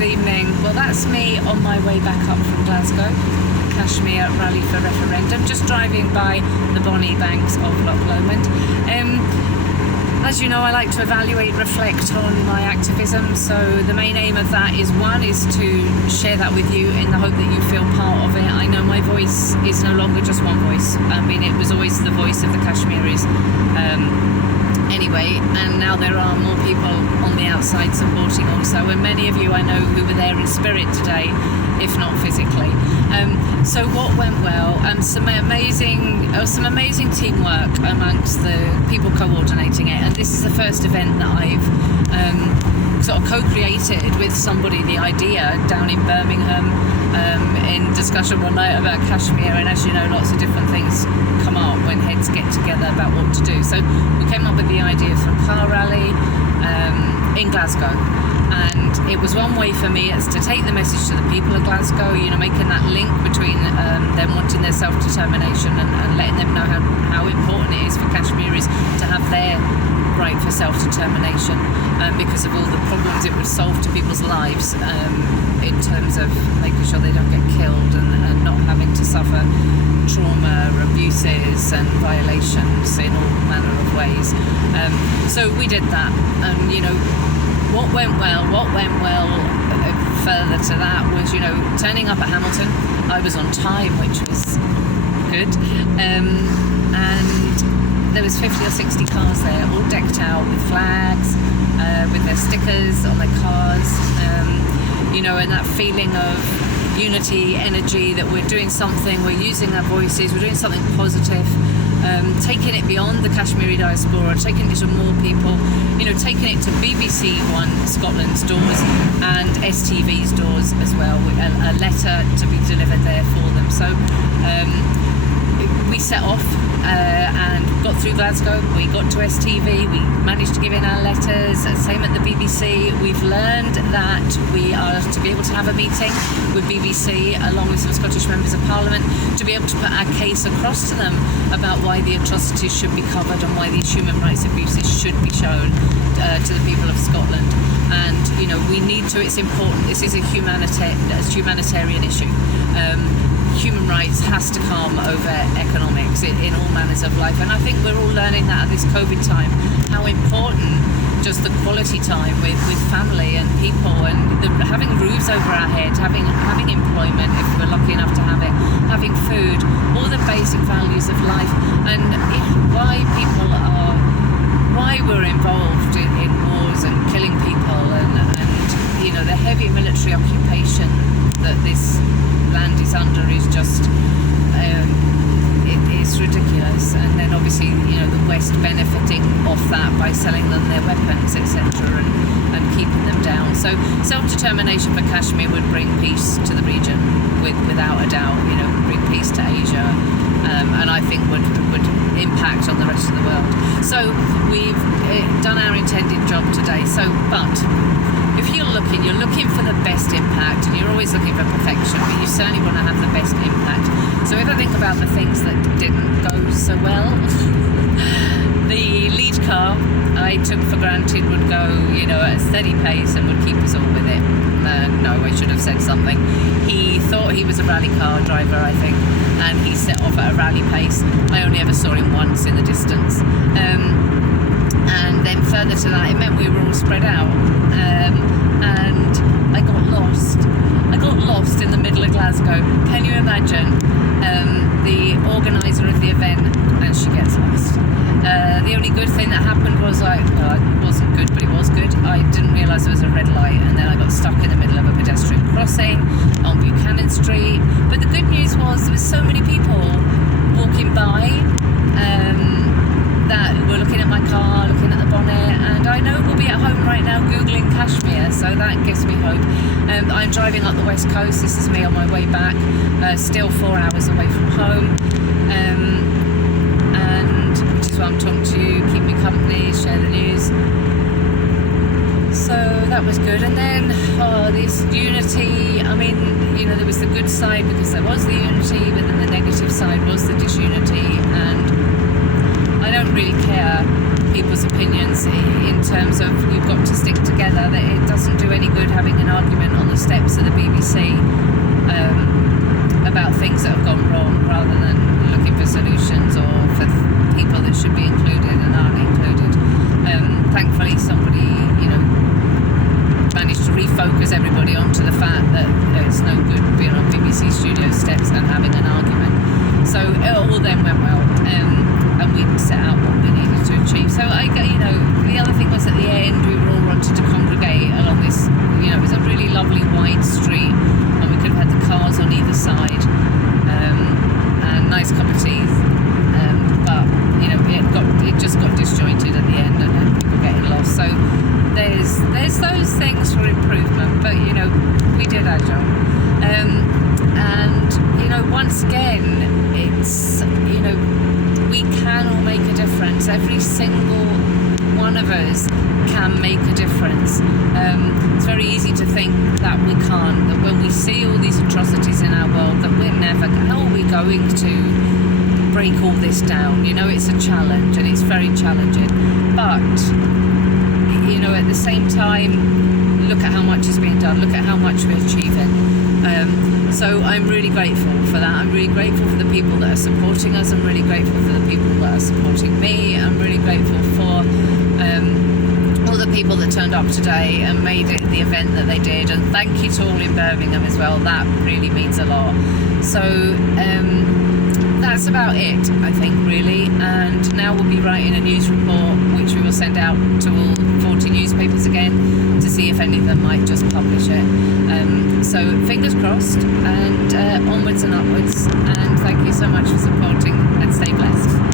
good evening. Well, that's me on my way back up from Glasgow, Kashmir rally for referendum, just driving by the bonny banks of Loch Lomond. As you know, I like to evaluate, reflect on my activism, so the main aim of that is to share that with you in the hope that you feel part of it. I know my voice is no longer just one voice. I mean, it was always the voice of the Kashmiris. Anyway, and now there are more people on the outside supporting also, and many of you I know who were there in spirit today, if not physically. So what went well? Some amazing teamwork amongst the people coordinating it, and this is the first event that I've sort of co-created with somebody, the idea down in Birmingham, in discussion one night about Kashmir, and as you know, lots of different things come up when heads get together about what to do. So we came up with the idea for a car rally in Glasgow, and it was one way for me as to take the message to the people of Glasgow, you know, making that link between them wanting their self-determination and letting them know how important it is for Kashmiris to have their right for self-determination, because of all the problems it would solve to people's lives, in terms of making sure they don't get killed and not having to suffer trauma, abuses and violations in all manner of ways. So we did that, and you know, what went well further to that was, you know, turning up at Hamilton. I was on time, which was good, and there was 50 or 60 cars there, all decked out with flags, with their stickers on their cars, you know, and that feeling of unity, energy, that we're doing something, we're using our voices, we're doing something positive, taking it beyond the Kashmiri diaspora, taking it to more people, you know, taking it to BBC One Scotland's doors and STV's doors as well, a letter to be delivered there for them. So we set off and got through Glasgow, we got to STV, we managed to give in our letters, same at the BBC. We've learned that we are to be able to have a meeting with BBC along with some Scottish members of Parliament to be able to put our case across to them about why the atrocities should be covered and why these human rights abuses should be shown to the people of Scotland. And you know, we need to, it's important, this is a humanitarian issue. Human rights has to come over economics in all manners of life, and I think we're all learning that at this COVID time, how important just the quality time with family and people, and having roofs over our head, having employment if we're lucky enough to have it, having food, all the basic values of life, and why we're involved in wars and killing people, and you know, the heavy military occupation that this land is under is just it's ridiculous. And then obviously, you know, the West benefiting off that by selling them their weapons, etc., and keeping them down. So self-determination for Kashmir would bring peace to the region, without a doubt, you know, bring peace to Asia, and I think would impact on the rest of the world. So we've done our intended job today. But if you're looking for the best impact, and you're always looking for perfection, but you certainly want to have the best impact. So if I think about the things that didn't go so well, the lead car I took for granted would go, you know, at a steady pace and would keep us all with it. No, I should have said something. He thought he was a rally car driver, I think, and he set off at a rally pace. I only ever saw him once in the distance. And then further to that, it meant we were all spread out, and I got lost in the middle of Glasgow. Can you imagine? The organiser of the event, and she gets lost. The only good thing that happened was, it wasn't good, but it was good. I didn't realise there was a red light, and then I got stuck in the middle of a pedestrian crossing on Buchanan Street. But the good news was there were so many people walking by that were looking at my car, looking at the bonnet, and I know we'll be at home right now googling Kashmir, so that gives me hope. I'm driving up the west coast. This is me on my way back, still 4 hours away from home, and which is why I'm talking to you, keep me company, share the news. So that was good. And then this unity, I mean, you know, there was the good side because there was the unity, but then the negative side was the disunity, and I don't really care people's opinions in terms of you've got to stick together, that it doesn't do any good having an argument on the steps of the BBC about things that have gone wrong, rather than looking for solutions or for people that should be included and aren't included. Thankfully, somebody, managed to refocus everybody onto the fact that it's no good being on BBC studio steps and having an argument. So it all then went well, and we set out what we needed to achieve. So the other thing was, at the end, we were all wanted to congregate along this. It was a really lovely wide street, and we could have had the cars on either side, and nice cup of tea. But it just got disjointed at the end, and people getting lost. So there's those things for improvement, but we did our job. And once again, it's we can all make a difference. Every single one of us can make a difference. It's very easy to think that we can't, that when we see all these atrocities in our world, that how are we going to break all this down? It's a challenge, and it's very challenging, but at the same time, look at how much is being done, look at how much we're achieving. So I'm really grateful for that. I'm really grateful for the people that are supporting us. I'm really grateful for the people that are supporting me. I'm really grateful for all the people that turned up today and made it the event that they did. And thank you to all in Birmingham as well. That really means a lot. So that's about it, I think, really. And now we'll be writing a news report, which we will send out to all 40 newspapers again to see if any of them might just publish it. So fingers crossed, and onwards and upwards. And thank you so much for supporting, and stay blessed.